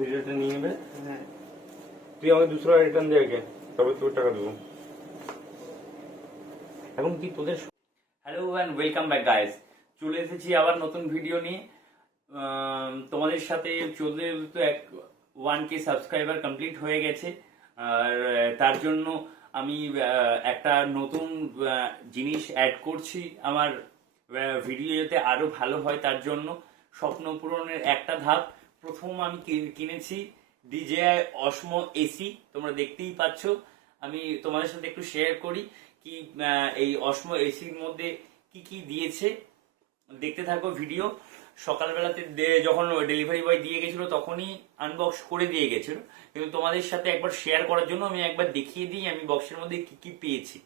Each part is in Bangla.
ভিডিওটা নিয়ে নেবে। হ্যাঁ তুই আমাকে দুশো টাকা রিটার্ন আগে তবে তোর টাকা দেবো। এখন কি তোদের hello and welcome back guys চলে এসেছি আবার নতুন ভিডিও নিয়ে। তোমাদের সাথে চলতে তো এক ওয়ান কে সাবস্ক্রাইবার কমপ্লিট হয়ে গেছে। আর তার জন্য আমি একটা নতুন জিনিস অ্যাড করছি আমার ভিডিও যাতে আরও ভালো হয় তার জন্য। স্বপ্ন পূরণের একটা ধাপ। প্রথম আমি কিনেছি ডিজেআই অসমো এসি, তোমরা দেখতেই পাচ্ছ। আমি তোমাদের সাথে একটু শেয়ার করি কি এই অসমো এসির মধ্যে কি কি দিয়েছে। দেখতে থাকো ভিডিও সকালবেলাতে যখন ডেলিভারি বয় দিয়ে গেছিল, তখনই আনবক্স করে দিয়ে গেছিল। কিন্তু তোমাদের সাথে একবার শেয়ার করার জন্য আমি একবার দেখিয়ে দিই, আমি বক্সের মধ্যে কি কি পেয়েছি।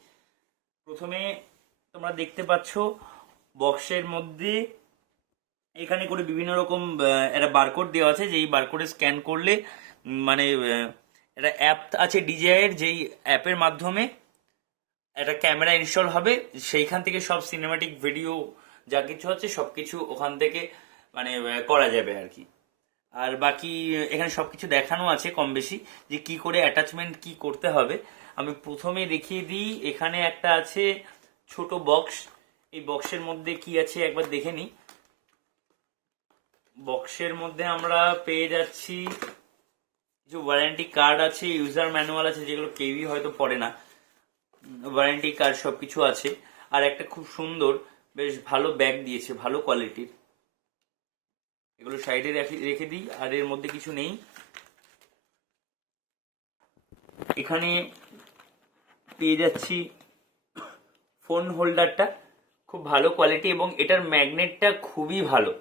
প্রথমে তোমরা দেখতে পাচ্ছ বক্সের মধ্যে এখানে করে বিভিন্ন রকম একটা বারকোড দেওয়া আছে, যেই বারকোডে স্ক্যান করলে মানে একটা অ্যাপ আছে ডিজিআই যেই অ্যাপের মাধ্যমে একটা ক্যামেরা ইনস্টল হবে, সেইখান থেকে সব সিনেমাটিক ভিডিও যা কিছু আছে সব কিছু ওখান থেকে মানে করা যাবে আর কি। আর বাকি, এখানে সব কিছু দেখানো আছে কম বেশি, যে কি করে অ্যাটাচমেন্ট কি করতে হবে। আমি প্রথমে দেখিয়ে দিই, এখানে একটা আছে ছোট বক্স এই বক্সের মধ্যে কি আছে একবার দেখে নিই। বক্সের মধ্যে আমরা পেয়ে যাচ্ছি কিছু ওয়ারেন্টি কার্ড আছে ইউজার ম্যানুয়াল আছে, যেগুলো কেউই হয়তো পড়ে না। ওয়ারেন্টি কার্ড সবকিছু আছে। আর একটা খুব সুন্দর, বেশ ভালো ব্যাগ দিয়েছে, ভালো কোয়ালিটির এগুলো সাইডে রেখে দিই, আর এর মধ্যে কিছু নেই। এখানে পেয়ে যাচ্ছি ফোন হোল্ডারটা খুব ভালো কোয়ালিটি এবং এটার ম্যাগনেটটা খুবই ভালো।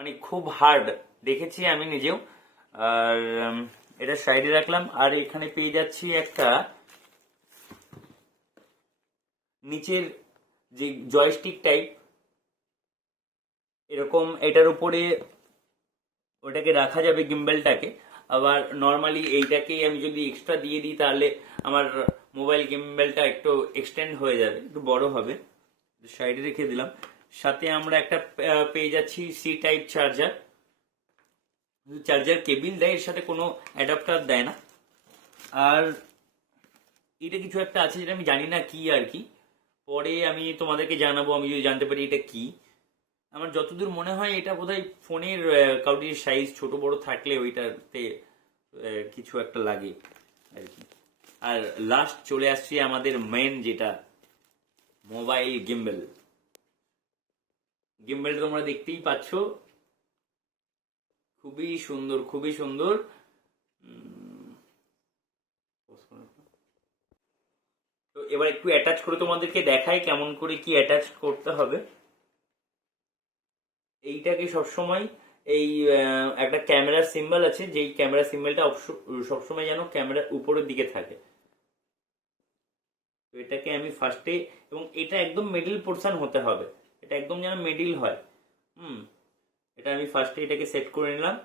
মানে খুব হার্ড দেখেছি আমি নিজেও। আর এটা সাইডে রাখলাম। আর এখানে পেয়ে যাচ্ছি একটা নিচের যে জয়স্টিক টাইপ এরকম এটার উপরে ওটাকে রাখা যাবে গিম্বেলটাকে আবার নর্মালি এইটাকেই আমি যদি এক্সট্রা দিয়ে দিই, তাহলে আমার মোবাইল গিম্বেলটা একটু এক্সটেন্ড হয়ে যাবে, একটু বড় হবে। সাইডে রেখে দিলাম। সাথে আমরা একটা পেয়ে যাচ্ছি C type charger charger cable দেয়, এর সাথে কোনো অ্যাডাপ্টার দেয় না। আর এটা কিছু একটা আছে যেটা আমি জানি না কি আর কি। পরে আমি তোমাদেরকে জানাব, আমি যদি জানতে পারি এটা কি। আমার যতদূর মনে হয়, এটা বোধহয় ফোনের কাউটির সাইজ ছোট বড় থাকলে ওইটাতে কিছু একটা লাগে আর কি। আর লাস্ট চলে আসছি আমাদের মেন যেটা মোবাইল গিম্বেল গিম্বেল তোমরা দেখতেই পাচ্ছ। খুবই সুন্দর খুবই সুন্দর। তো এবার একটু অ্যাটাচ করে তোমাদেরকে দেখাই কেমন করে কি অ্যাটাচ করতে হবে। এইটাকে সবসময় এই একটা ক্যামেরার সিম্বল আছে, যেই ক্যামেরা সিম্বলটা সবসময় যেন ক্যামেরার উপরের দিকে থাকে। তো এটাকে আমি ফার্স্টে এবং এটা একদম মিডিল পোর্শন হতে হবে। এটা একদম যেন মিডিল হয়। হুম, এটা আমি ফার্স্টে এটাকে সেট করে নিলাম।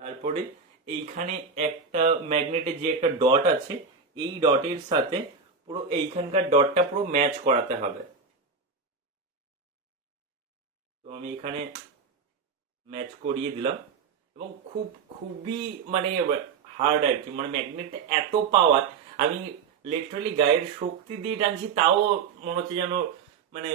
তারপরে এইখানে একটা ম্যাগনেটের যে একটা ডট আছে, এই ডটের সাথে পুরো এইখানকার ডটটা পুরো ম্যাচ করাতে হবে। তো আমি এখানে ম্যাচ করিয়ে দিলাম। এবং খুব, খুবই মানে হার্ড আর কি মানে ম্যাগনেটটা এত পাওয়ার আমি লিটারালি গায়ের শক্তি দিয়ে টানছি, তাও মনে হচ্ছে যেন মানে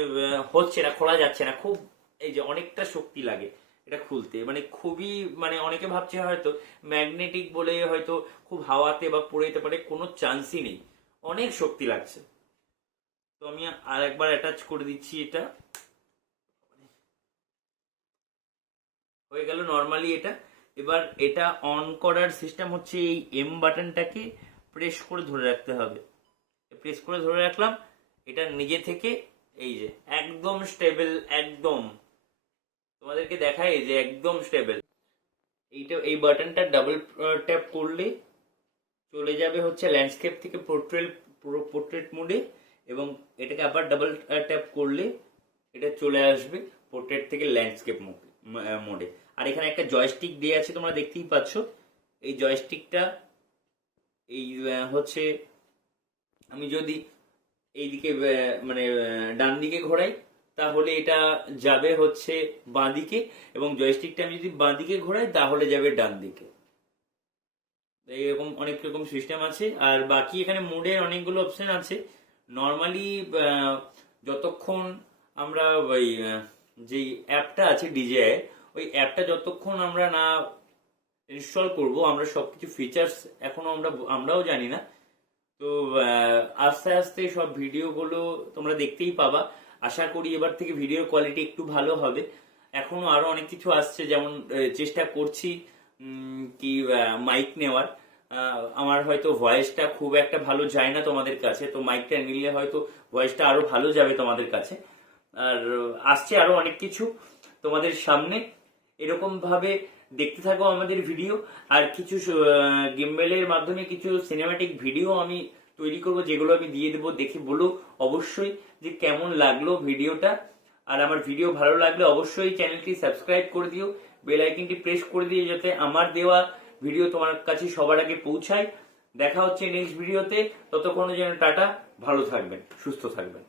হচ্ছে না, খোলা যাচ্ছে না, খুব, এই যে অনেকটা শক্তি লাগে এটা খুলতে। মানে খুবই মানে অনেকে ভাবছে হয়তো ম্যাগনেটিক বলে হয়তো খুব হাওয়াতে বা পড়ে যেতে পারে, কোনো চান্সই নেই। অনেক শক্তি লাগছে। তো আমি আর একবার অ্যাটাচ করে দিচ্ছি এটা। হয়ে গেল নর্মালি এটা। এবার এটা অন করার সিস্টেম হচ্ছে এই এম বাটনটাকে প্রেস করে ধরে রাখতে হবে। প্রেস করে ধরে রাখলাম, এটা নিজে থেকে এই যে, একদম স্টেবল একদম। তোমাদেরকে দেখায় যে একদম স্টেবল এইটা, এই বাটনটা ডাবল ট্যাপ করলে চলে যাবে হচ্ছে ল্যান্ডস্কেপ থেকে পোর্ট্রেট পুরো পোর্ট্রেট মোডে এবং এটাকে আবার ডাবল ট্যাপ করলে এটা চলে আসবে পোর্ট্রেট থেকে ল্যান্ডস্কেপ মোডে আর এখানে একটা জয়স্টিক দিয়ে আছে, তোমরা দেখতেই পাচ্ছ। এই জয়স্টিকটা এই হচ্ছে আমি যদি এইদিকে মানে ডান দিকে ঘোরাই, তাহলে এটা যাবে হচ্ছে বাঁ দিকে এবং জয়স্টিকটা আমি যদি বাঁ দিকে ঘোরাই, তাহলে যাবে ডান দিকে এরকম অনেক রকম সিস্টেম আছে, আর বাকি এখানে মোডের অনেকগুলো অপশন আছে। নর্মালি যতক্ষণ আমরা ওই যেই অ্যাপটা আছে ডিজে ওই অ্যাপটা যতক্ষণ আমরা না ইনস্টল করব, আমরা সবকিছু ফিচার্স এখনও আমরা, আমরাও জানি না তো আস্তে আস্তে সব ভিডিওগুলো তোমরা দেখতেই পাবা। আশা করি এবার থেকে ভিডিওর কোয়ালিটি একটু ভালো হবে। এখনও আরও অনেক কিছু আসছে, যেমন চেষ্টা করছি কি মাইক নেওয়ার। আমার হয়তো ভয়েসটা খুব একটা ভালো যায় না তোমাদের কাছে, তো মাইকটা নিলে হয়তো ভয়েসটা আরও ভালো যাবে তোমাদের কাছে। আর, আসছে আরও অনেক কিছু তোমাদের সামনে। এরকম ভাবে দেখতে থাকো আমাদের ভিডিও আর কিছু গেমবেলের মাধ্যমে কিছু সিনেমাটিক ভিডিও আমি তৈরি করব, যেগুলো আমি দিয়ে দেবো, দেখে বলো অবশ্যই যে কেমন লাগল ভিডিওটা আর আমার ভিডিও ভালো লাগলে অবশ্যই চ্যানেলটি সাবস্ক্রাইব করে দিও বেল আইকনটি প্রেস করে দিও, যাতে আমার দেওয়া ভিডিও তোমার কাছে সবার আগে পৌঁছায়। দেখা হচ্ছে নেক্সট ভিডিওতে ততক্ষণের জন্য টাটা, ভালো থাকবেন, সুস্থ থাকবেন।